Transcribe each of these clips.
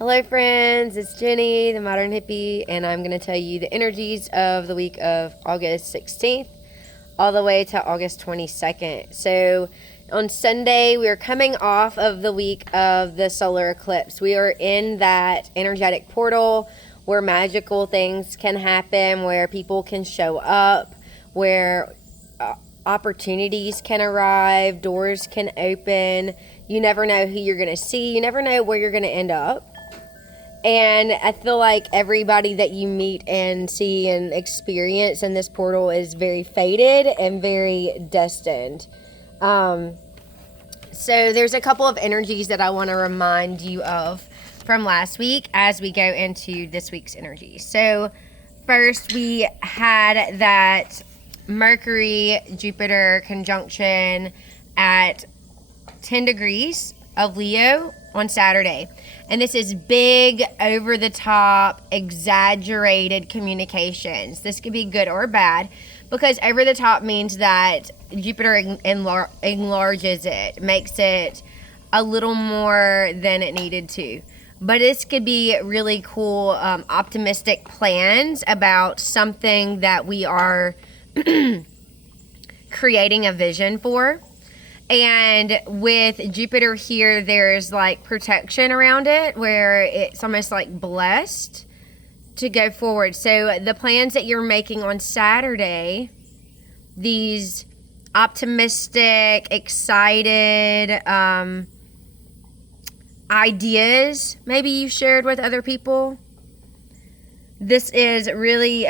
Hello friends, it's Jenny, the Modern Hippie, and I'm going to tell you the energies of the week of August 16th all the way to August 22nd. So on Sunday, we are coming off of the week of the solar eclipse. We are in that energetic portal where magical things can happen, where people can show up, where opportunities can arrive, doors can open. You never know who you're going to see. You never know where you're going to end up. And I feel like everybody that you meet and see and experience in this portal is very fated and very destined. So there's a couple of energies that I want to remind you of from last week as we go into this week's energy. So first we had that Mercury-Jupiter conjunction at 10 degrees of Leo on Saturday. And this is big, over-the-top, exaggerated communications. This could be good or bad, because over-the-top means that Jupiter enlarges it, makes it a little more than it needed to. But this could be really cool, optimistic plans about something that we are creating a vision for. And with Jupiter here, there's like protection around it where it's almost like blessed to go forward. So the plans that you're making on Saturday, these optimistic, excited ideas maybe you shared with other people. This is really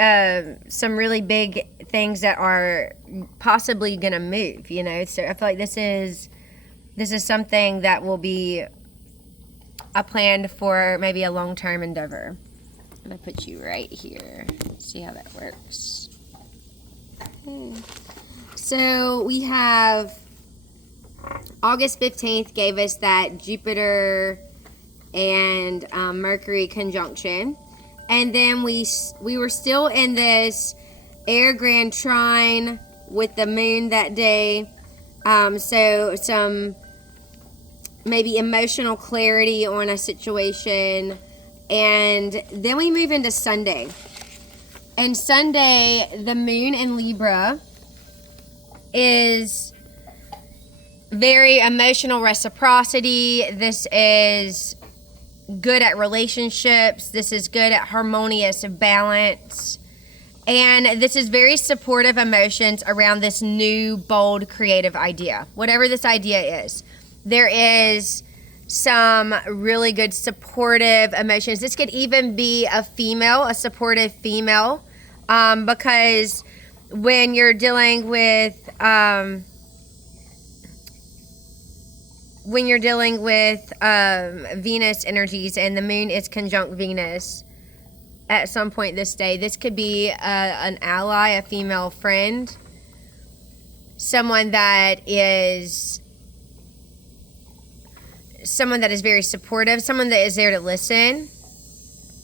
some really big things that are possibly going to move, you know. So I feel like this is something that will be a plan for maybe a long-term endeavor. I'm going to put you right here. See how that works. Okay. So we have August 15th gave us that Jupiter and Mercury conjunction. And then we were still in this air grand trine with the moon that day. So some maybe emotional clarity on a situation. And then we move into Sunday. And Sunday, the moon in Libra is very emotional reciprocity. This is good at relationships. This is good at harmonious balance. And this is very supportive emotions around this new, bold, creative idea. Whatever this idea is. There is some really good supportive emotions. This could even be a supportive female. Because when you're dealing with Venus energies and the moon is conjunct Venus at some point this day, this could be an ally, a female friend, someone that is very supportive, someone that is there to listen,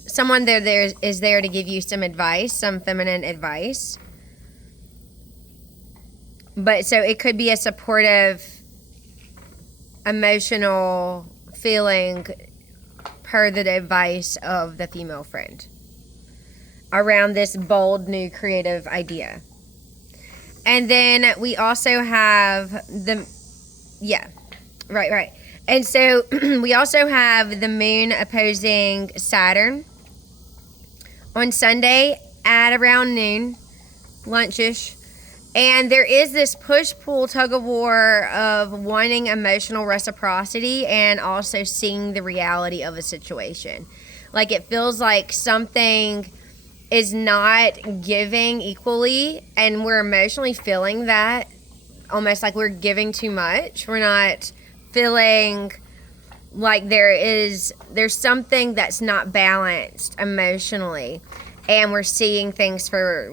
someone that is there to give you some advice, some feminine advice. But so it could be a supportive emotional feeling per the advice of the female friend around this bold new creative idea. And then we also have and so we also have the moon opposing Saturn on Sunday at around noon, lunchish. And there is this push-pull tug-of-war of wanting emotional reciprocity and also seeing the reality of a situation. Like it feels like something is not giving equally, and we're emotionally feeling that, almost like we're giving too much. We're not feeling like there's something that's not balanced emotionally, and we're seeing things for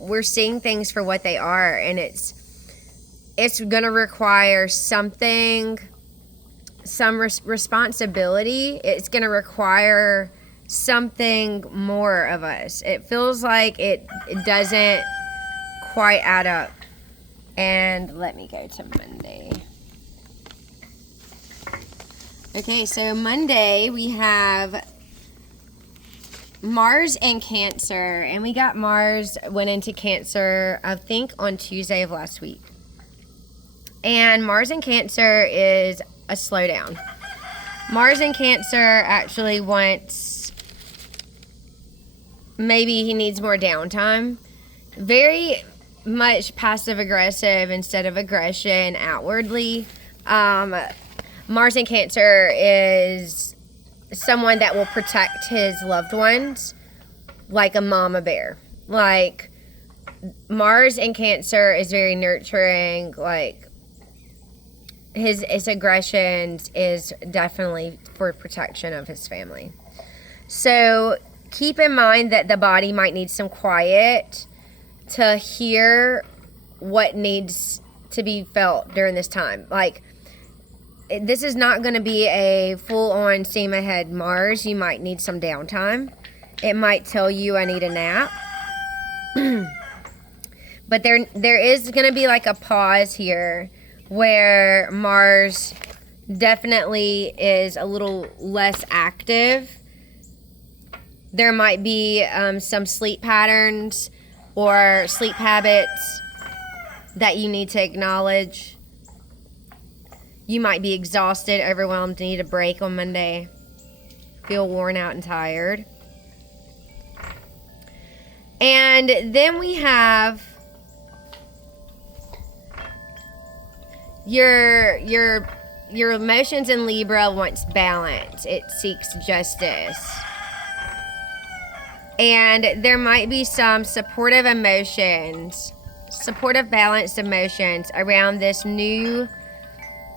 what they are, and it's going to require some responsibility. It's going to require something more of us. It feels like it doesn't quite add up. And let me go to Monday. Okay, so Monday we have Mars and Cancer, and we got Mars went into Cancer, I think, on Tuesday of last week. And Mars in Cancer is a slowdown. Mars in Cancer actually wants, maybe he needs more downtime. Very much passive aggressive instead of aggression outwardly. Mars in Cancer is someone that will protect his loved ones like a mama bear. Like, Mars in Cancer is very nurturing. Like, his aggressions is definitely for protection of his family. So keep in mind that the body might need some quiet to hear what needs to be felt during this time. Like, this is not going to be a full-on steam ahead Mars. You might need some downtime. It might tell you I need a nap. But there is going to be like a pause here where Mars definitely is a little less active. There might be some sleep patterns or sleep habits that you need to acknowledge. You might be exhausted, overwhelmed, need a break on Monday. Feel worn out and tired. And then we have your emotions in Libra wants balance. It seeks justice. And there might be some supportive balanced emotions around this new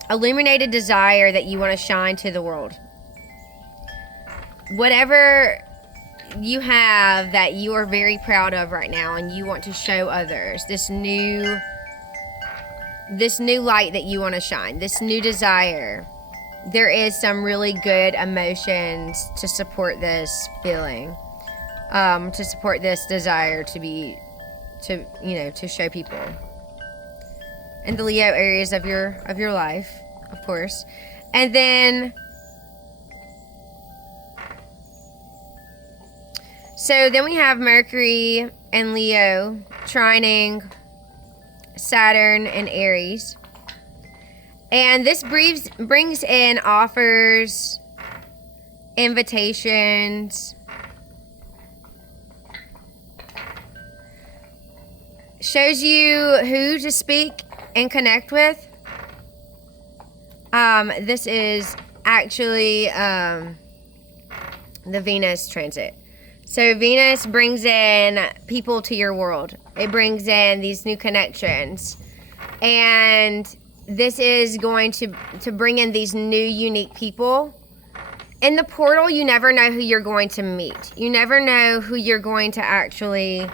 illuminated desire that you want to shine to the world. Whatever you have that you are very proud of right now and you want to show others, this new light that you want to shine, this new desire, there is some really good emotions to support this feeling, to support this desire to show people. And the Leo areas of your life, of course. And then we have Mercury and Leo trining Saturn and Aries. And this brings in offers, invitations, shows you who to speak and connect with. This is actually the Venus transit. So Venus brings in people to your world. It brings in these new connections. And this is going to bring in these new unique people. In the portal, you never know who you're going to meet. You never know who you're going to actually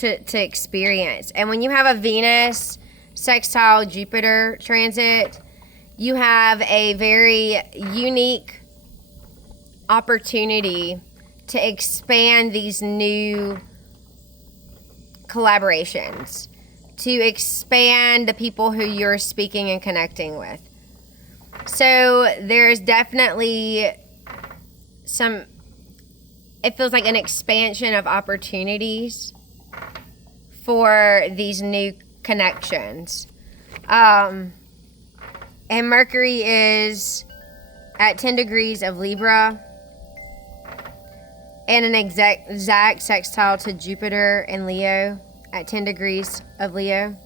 to experience. And when you have a Venus sextile Jupiter transit, you have a very unique opportunity to expand these new collaborations, to expand the people who you're speaking and connecting with. So there's definitely it feels like an expansion of opportunities for these new connections. And Mercury is at 10 degrees of Libra and an exact sextile to Jupiter and Leo at 10 degrees of Leo.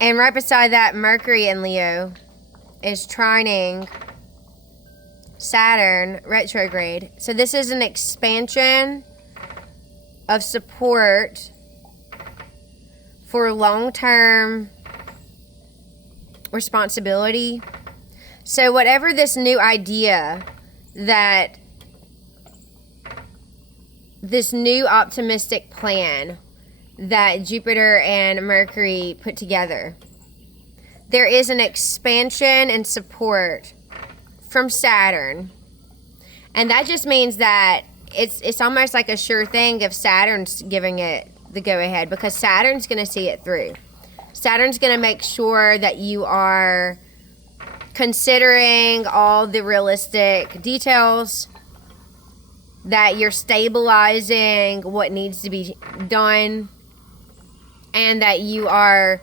And right beside that, Mercury in Leo is trining Saturn retrograde. So this is an expansion of support for long-term responsibility. So whatever this new idea that this new optimistic plan that Jupiter and Mercury put together, there is an expansion and support from Saturn. And that just means that it's almost like a sure thing if Saturn's giving it the go-ahead, because Saturn's going to see it through. Saturn's going to make sure that you are considering all the realistic details, that you're stabilizing what needs to be done, and that you are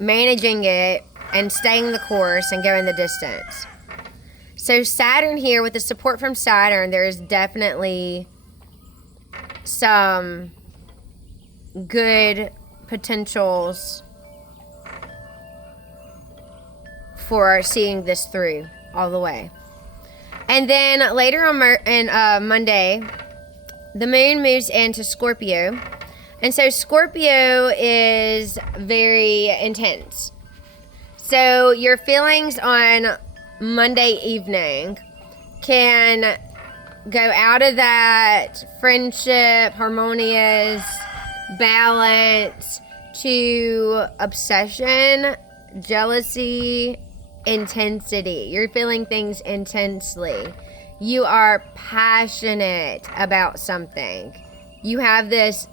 managing it and staying the course and going the distance. So Saturn here, with the support from Saturn, there is definitely some good potentials for seeing this through all the way. And then later on Monday, the moon moves into Scorpio. And so Scorpio is very intense. So your feelings on Monday evening can go out of that friendship, harmonious, balance, to obsession, jealousy, intensity. You're feeling things intensely. You are passionate about something. You have this,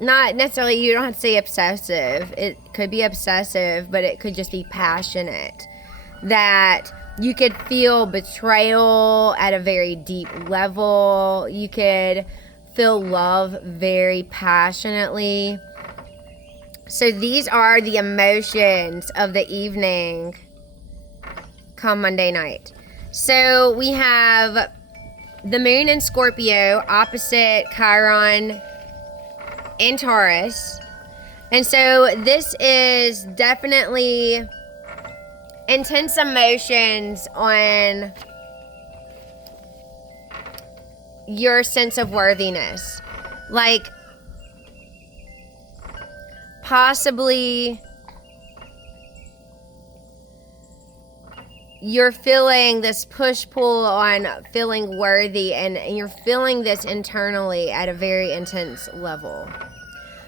not necessarily, you don't have to say obsessive. It could be obsessive, but it could just be passionate. That you could feel betrayal at a very deep level. You could feel love very passionately. So these are the emotions of the evening come Monday night. So we have the moon in Scorpio opposite Chiron in Taurus. And so this is definitely intense emotions on your sense of worthiness. Like, possibly you're feeling this push-pull on feeling worthy, and you're feeling this internally at a very intense level.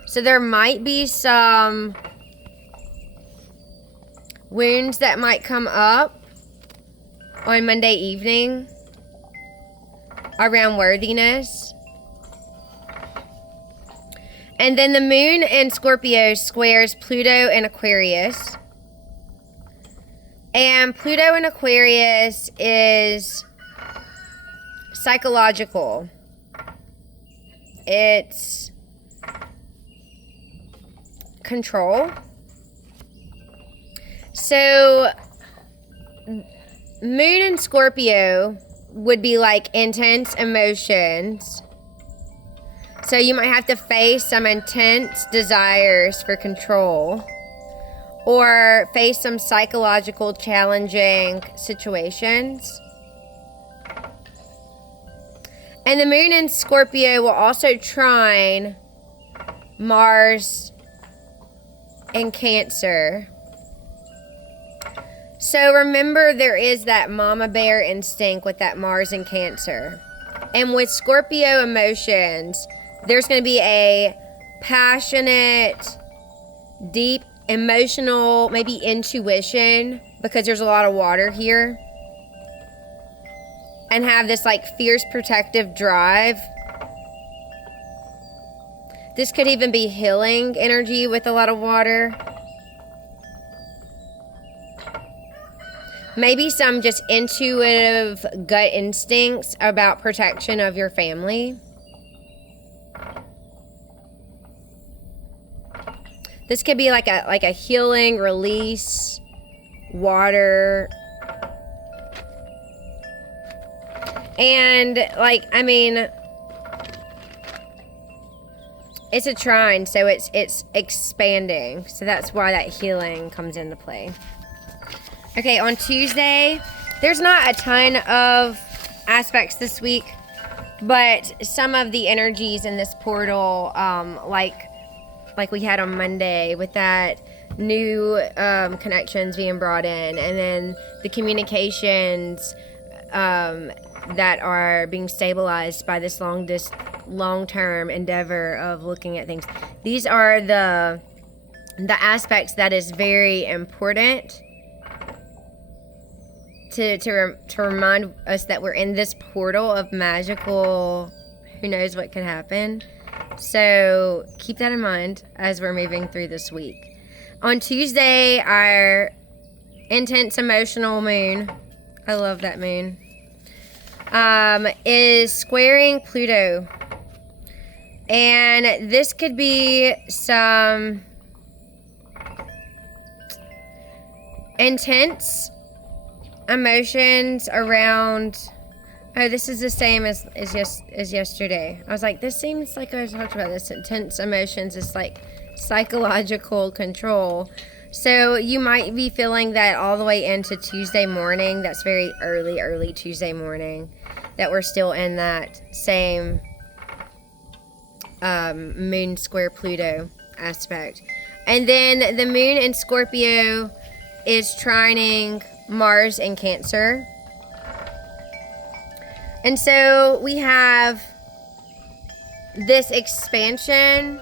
So there might be some wounds that might come up on Monday evening around worthiness. And then the moon in Scorpio squares Pluto in Aquarius. And Pluto in Aquarius is psychological. It's control. So moon in Scorpio would be like intense emotions. So you might have to face some intense desires for control, or face some psychological challenging situations. And the moon in Scorpio will also trine Mars in Cancer. So remember, there is that mama bear instinct with that Mars in Cancer. And with Scorpio emotions, there's going to be a passionate, deep, emotional, maybe intuition, because there's a lot of water here. And have this like fierce protective drive. This could even be healing energy with a lot of water. Maybe some just intuitive gut instincts about protection of your family. This could be like a healing, release, water. And like, I mean, it's a trine, so it's expanding. So that's why that healing comes into play. Okay, on Tuesday, there's not a ton of aspects this week, but some of the energies in this portal, like we had on Monday with that new connections being brought in, and then the communications that are being stabilized by this long-term endeavor of looking at things. These are the aspects that is very important to remind us that we're in this portal of magical, who knows what could happen. So keep that in mind as we're moving through this week. On Tuesday, our intense emotional moon, I love that moon, is squaring Pluto. And this could be some intense emotions around. Oh, this is the same as yesterday. I was like, this seems like I talked about this. Intense emotions is like psychological control. So you might be feeling that all the way into Tuesday morning. That's very early Tuesday morning, that we're still in that same moon square Pluto aspect. And then the moon in Scorpio is trining Mars in Cancer. And so we have this expansion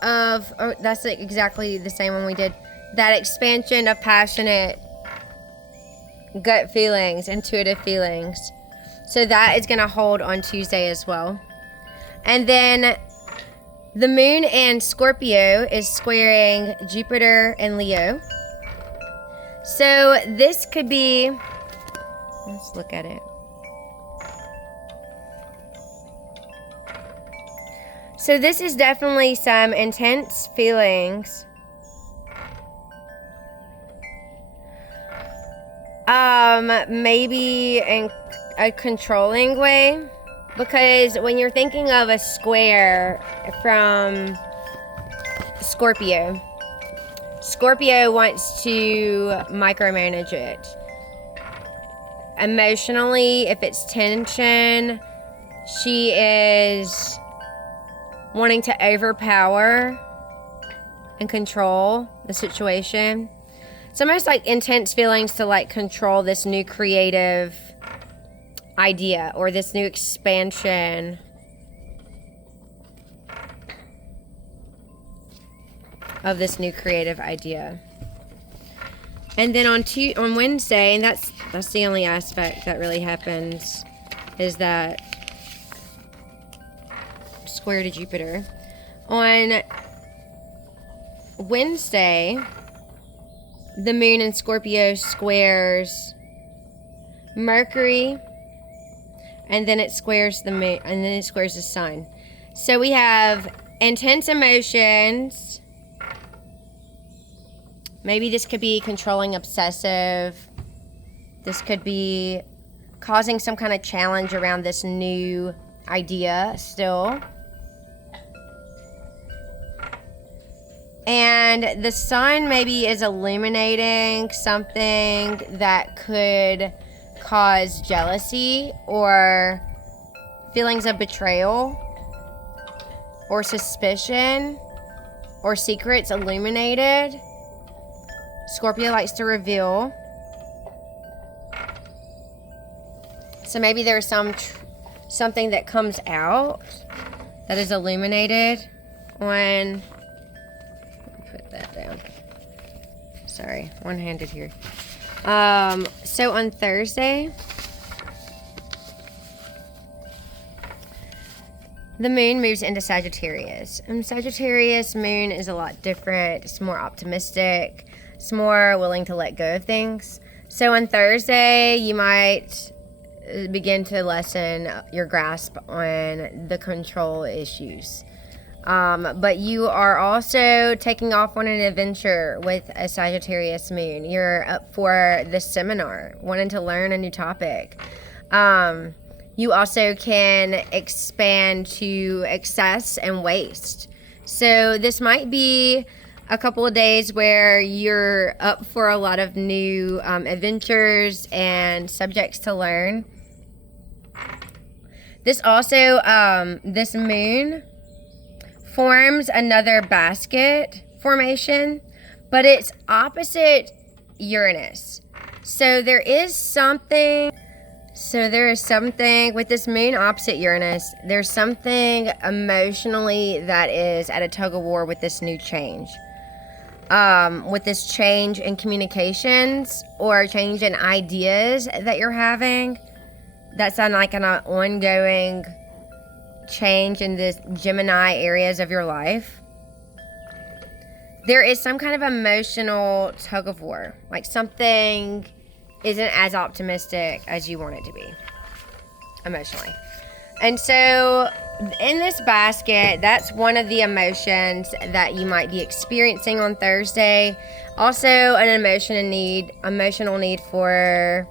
of, oh, that's exactly the same one we did. That expansion of passionate gut feelings, intuitive feelings. So that is going to hold on Tuesday as well. And then the moon in Scorpio is squaring Jupiter and Leo. So this could be, let's look at it. So this is definitely some intense feelings. Maybe in a controlling way. Because when you're thinking of a square from Scorpio, Scorpio wants to micromanage it. Emotionally, if it's tension, she is wanting to overpower and control the situation. It's almost like intense feelings to like control this new creative idea or this new expansion of this new creative idea. And then on Wednesday, and that's the only aspect that really happens, is that square to Jupiter. On Wednesday, the moon in Scorpio squares Mercury, and then it squares the moon, and then it squares the sun. So we have intense emotions. Maybe this could be controlling, obsessive. This could be causing some kind of challenge around this new idea still. And the sun maybe is illuminating something that could cause jealousy or feelings of betrayal or suspicion or secrets illuminated. Scorpio likes to reveal. So maybe there's something that comes out that is illuminated on. Put that down. Sorry, one-handed here. So on Thursday, the moon moves into Sagittarius. And Sagittarius moon is a lot different. It's more optimistic. It's more willing to let go of things. So on Thursday, you might begin to lessen your grasp on the control issues. But you are also taking off on an adventure with a Sagittarius moon. You're up for this seminar, wanting to learn a new topic. You also can expand to excess and waste. So this might be a couple of days where you're up for a lot of new adventures and subjects to learn. This also, this moon forms another basket formation, but it's opposite Uranus. So there is something with this moon opposite Uranus. There's something emotionally that is at a tug of war with this new change. With this change in communications or change in ideas that you're having. That's on like an ongoing change in the Gemini areas of your life. there is some kind of emotional tug of war. Like something isn't as optimistic as you want it to be emotionally. And so in this basket, that's one of the emotions that you might be experiencing on Thursday. Also an emotional need for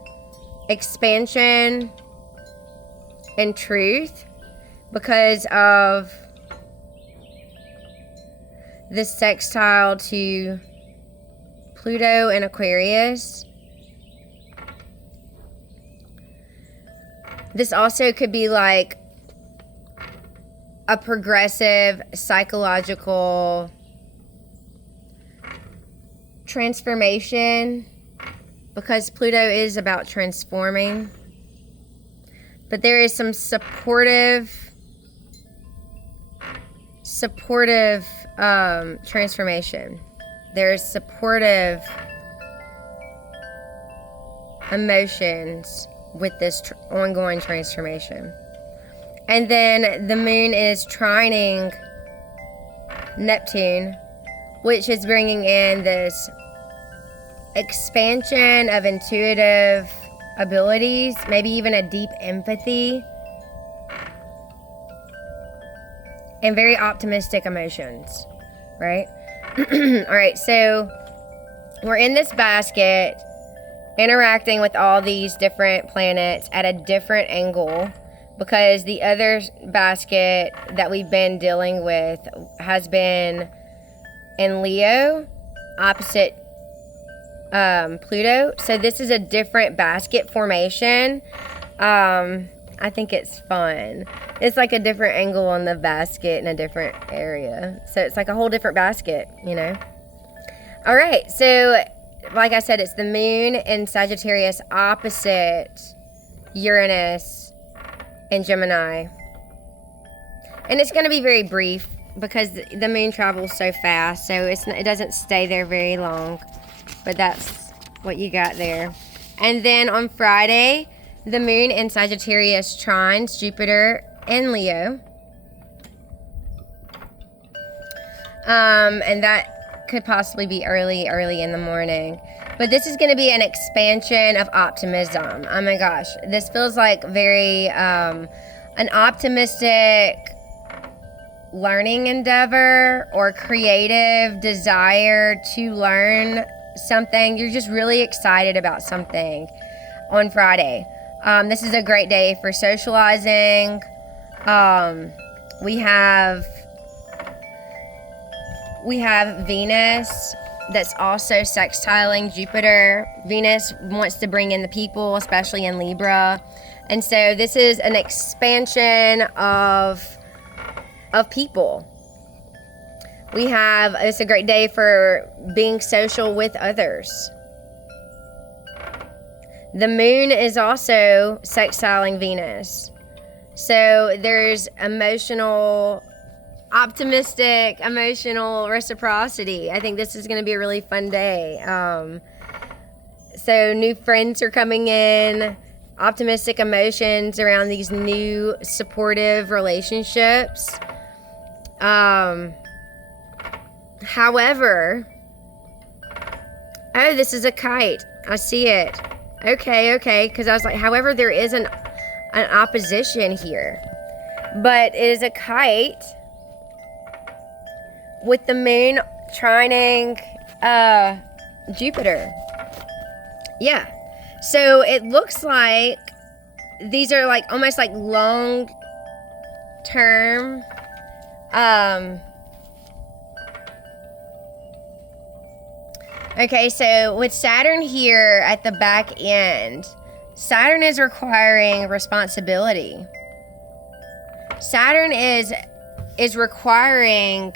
expansion and truth because of the sextile to Pluto and Aquarius. This also could be like a progressive psychological transformation because Pluto is about transforming. But there is some supportive transformation. There's supportive emotions with this ongoing transformation. And then the moon is trining Neptune, which is bringing in this expansion of intuitive abilities, maybe even a deep empathy, and very optimistic emotions, right? All right, so we're in this basket interacting with all these different planets at a different angle because the other basket that we've been dealing with has been in Leo, opposite Pluto. So this is a different basket formation. I think it's fun. It's like a different angle on the basket in a different area. So it's like a whole different basket, you know? All right, so like I said, it's the moon in Sagittarius opposite Uranus in Gemini. And it's going to be very brief because the moon travels so fast, so it doesn't stay there very long. But that's what you got there. And then on Friday, the moon in Sagittarius trines Jupiter in Leo. And that could possibly be early in the morning. But this is going to be an expansion of optimism. Oh my gosh. This feels like very an optimistic learning endeavor or creative desire to learn something. You're just really excited about something on Friday. This is a great day for socializing. We have Venus that's also sextiling Jupiter. Venus wants to bring in the people, especially in Libra. And so this is an expansion of people. It's a great day for being social with others. The moon is also sextiling Venus. So there's optimistic emotional reciprocity. I think this is going to be a really fun day. So new friends are coming in, optimistic emotions around these new supportive relationships. However, this is a kite. I see it. Okay, because I was like, however, there is an opposition here. But it is a kite with the moon trining Jupiter. Yeah. So it looks like these are like almost like long term okay, so with Saturn here at the back end, Saturn is requiring responsibility. Saturn is requiring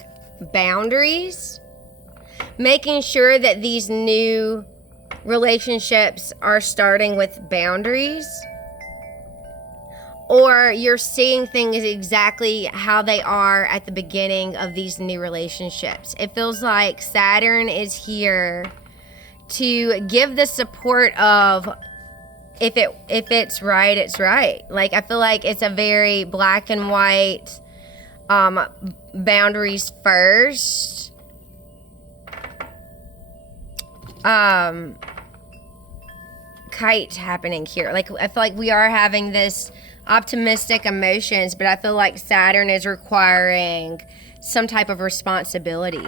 boundaries, making sure that these new relationships are starting with boundaries, or you're seeing things exactly how they are at the beginning of these new relationships. It feels like Saturn is here to give the support of if it's right, it's right. Like, I feel like it's a very black and white, boundaries first, kite happening here. Like, I feel like we are having this optimistic emotions, but I feel like Saturn is requiring some type of responsibility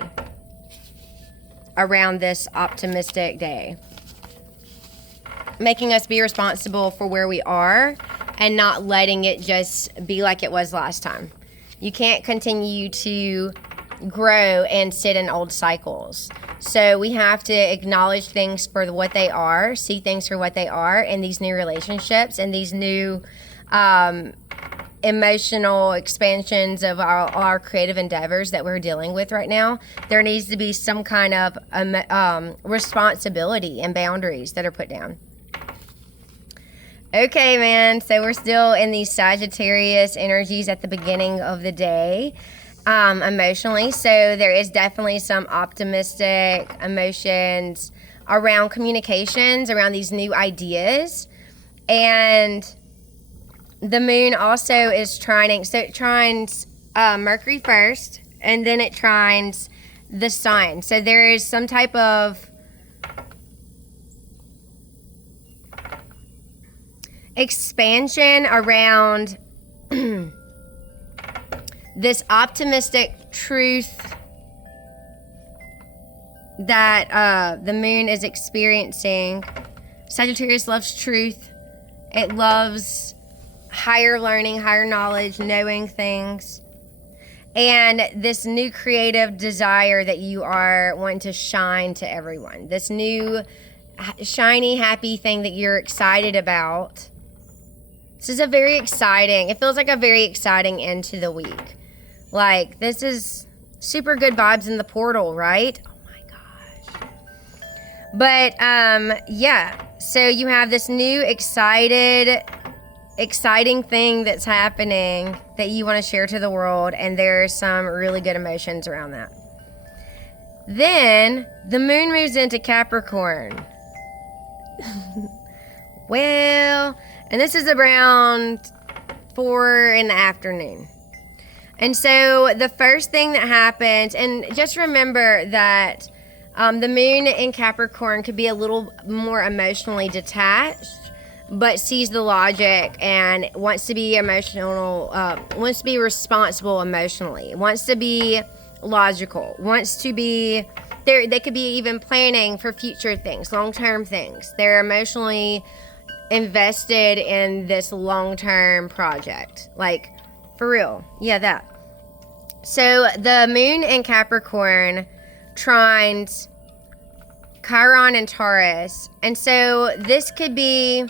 around this optimistic day, making us be responsible for where we are and not letting it just be like it was last time. You can't continue to grow and sit in old cycles. So we have to acknowledge things for what they are, see things for what they are in these new relationships and these new emotional expansions of our creative endeavors that we're dealing with right now. There needs to be some kind of responsibility and boundaries that are put down. Okay, man, so we're still in these Sagittarius energies at the beginning of the day, emotionally. So there is definitely some optimistic emotions around communications, around these new ideas. And the moon also is trining. So it trines Mercury first, and then it trines the sun. So there is some type of expansion around this optimistic truth that the moon is experiencing. Sagittarius loves truth. It loves higher learning, higher knowledge, knowing things. And this new creative desire that you are wanting to shine to everyone. This new shiny, happy thing that you're excited about. This is a very exciting, it feels like a very exciting end to the week. Like, this is super good vibes in the portal, right? Oh my gosh. But, yeah. So you have this new exciting thing that's happening that you want to share to the world, and there's some really good emotions around that. Then, the moon moves into Capricorn. Well, and this is around 4 in the afternoon. And so the first thing that happens, and just remember that the moon in Capricorn could be a little more emotionally detached, but sees the logic and wants to be emotional, wants to be responsible emotionally, wants to be logical, wants to be, they could be even planning for future things, long-term things. They're emotionally invested in this long-term project, like, for real. Yeah, that. So the moon in Capricorn trines Chiron and Taurus, and so this could be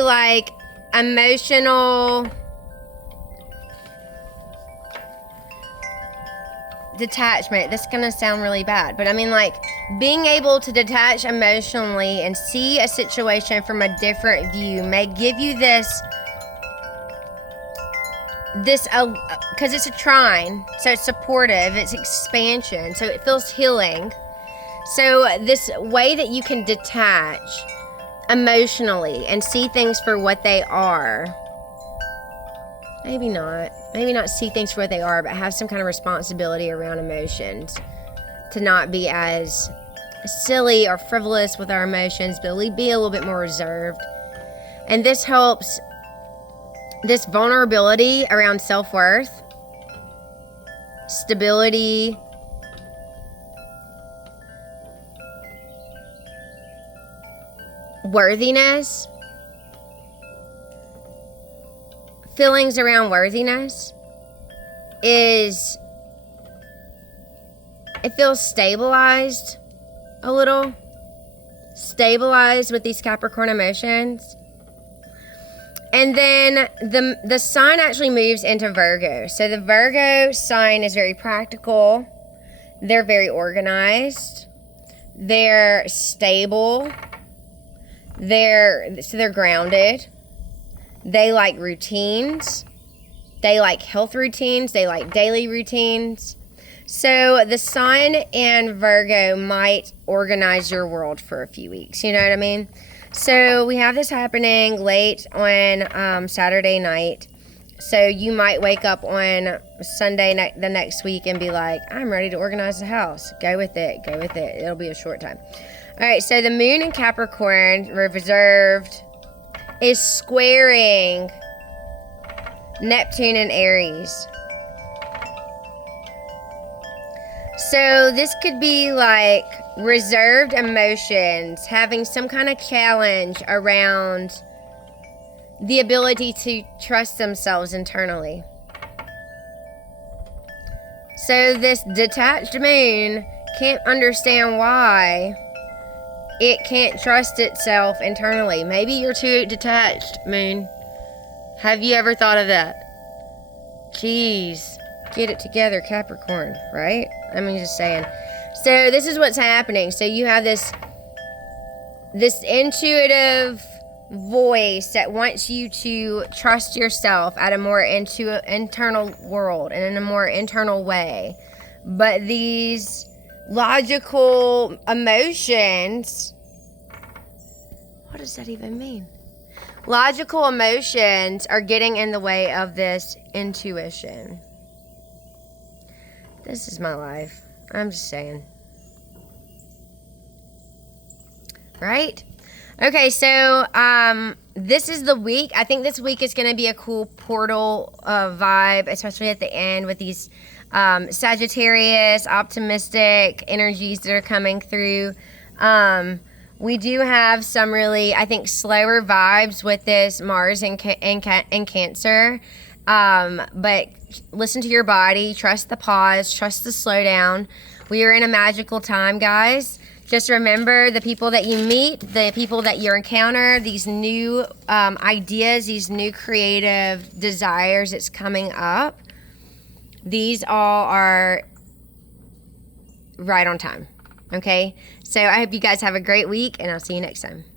like emotional detachment. This is gonna sound really bad, but I mean, like, being able to detach emotionally and see a situation from a different view may give you this because it's a trine, so it's supportive, it's expansion, so it feels healing. So this way that you can detach emotionally and see things for what they are. Maybe not see things for what they are, but have some kind of responsibility around emotions, to not be as silly or frivolous with our emotions, but be a little bit more reserved. And this helps, this vulnerability around self-worth, stability, worthiness, feelings around worthiness is, it feels stabilized a little, stabilized with these Capricorn emotions. And then the sign actually moves into Virgo. So the Virgo sign is very practical. They're very organized. They're stable. They're grounded. They like routines. They like health routines. They like daily routines. So the sun and Virgo might organize your world for a few weeks. You know what I mean? So we have this happening late on Saturday night. So you might wake up on Sunday the next week and be like, I'm ready to organize the house. Go with it. Go with it. It'll be a short time. All right, so the moon in Capricorn, reserved, is squaring Neptune in Aries. So this could be like reserved emotions, having some kind of challenge around the ability to trust themselves internally. So this detached moon can't understand why it can't trust itself internally. Maybe you're too detached, moon. Have you ever thought of that? Jeez, get it together, Capricorn, right? I mean, just saying. So this is what's happening. So you have this intuitive voice that wants you to trust yourself at a more internal world and in a more internal way. But these logical emotions, what does that even mean? Logical emotions are getting in the way of this intuition. This is my life. I'm just saying. Right? Okay, so this is the week. I think this week is going to be a cool portal vibe, especially at the end with these Sagittarius, optimistic energies that are coming through. We do have some really, I think, slower vibes with this Mars in Cancer. But listen to your body. Trust the pause. Trust the slowdown. We are in a magical time, guys. Just remember the people that you meet, the people that you encounter, these new ideas, these new creative desires that's coming up. These all are right on time. Okay? So I hope you guys have a great week, and I'll see you next time.